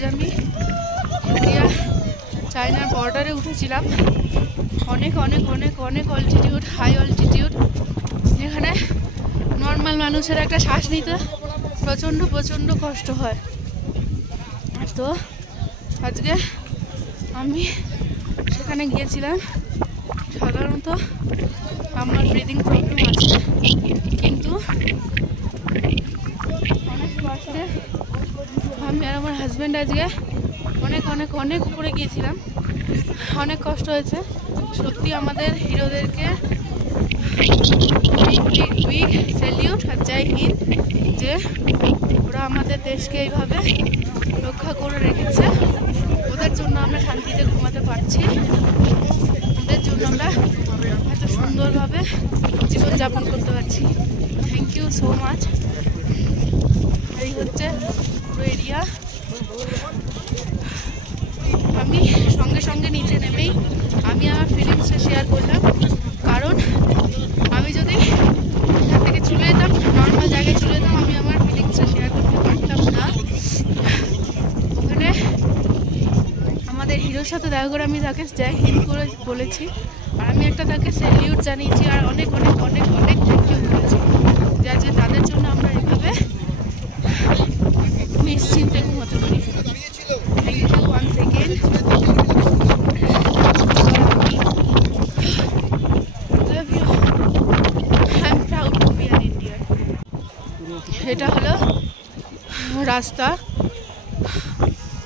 আজ আমি ইন্ডিয়া চায়নার বর্ডারে উঠেছিলাম। অনেক অনেক অনেক অনেক অল্টিটিউড, হাই অল্টিটিউড, যেখানে নর্মাল মানুষের একটা শ্বাস নিতে প্রচণ্ড প্রচণ্ড কষ্ট হয়। তো আজকে আমি সেখানে গিয়েছিলাম। সাধারণত আমার ব্রিদিং প্রবলেম আছে, কিন্তু অনেক কষ্টে আমি আর আমার হাজব্যান্ড আজকে অনেক অনেক অনেক উপরে গিয়েছিলাম। অনেক কষ্ট হয়েছে সত্যি। আমাদের হিরোদেরকে বিগ স্যালিউট আর জয় হিন্দ, যে ওরা আমাদের দেশকে এইভাবে রক্ষা করে রেখেছে। ওদের জন্য আমরা শান্তিতে ঘুমাতে পারছি, ওদের জন্য আমরা এত সুন্দরভাবে জীবনযাপন করতে পারছি। Thank you so much. এই হচ্ছে পুরো এরিয়া। আমি সঙ্গে সঙ্গে নিচে নেমেই আমি আমার ফিলিংসটা শেয়ার করলাম, কারণ আমি যদি এখান থেকে চলে যেতাম, নর্মাল জায়গায় চলে যেতাম, আমি আমার ফিলিংসটা শেয়ার করতে পারতাম না। ওখানে আমাদের হিরোর সাথে দেখা করে আমি তাকে জয় হিন্দ করে বলেছি, আর আমি একটা তাকে স্যালিউট জানিয়েছি, আর অনেক অনেক অনেক অনেক থ্যাংক ইউ বলেছি, যে আজকে তাদের জন্য আমরা এভাবে নিশ্চিন্তে ঘুমাতে পারি। Thank you once again. এটা হলো রাস্তা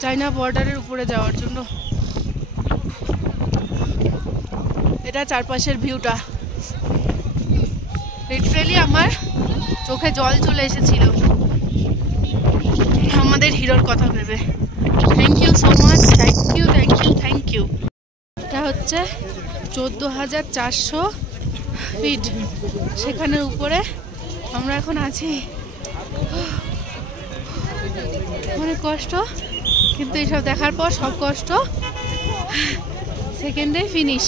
চায়না বর্ডারের উপরে যাওয়ার জন্য। এটা চারপাশের ভিউটা। লিটারেলি আমার চোখে জল চলে এসেছিল আমাদের হিরোর কথা ভেবে। Thank you so much, thank you thank you thank you. এটা হচ্ছে 14,400 ফিট, সেখানের উপরে আমরা এখন আছি। অনেক কষ্ট, কিন্তু এইসব দেখার পর সব কষ্ট সেকেন্ডে ফিনিশ।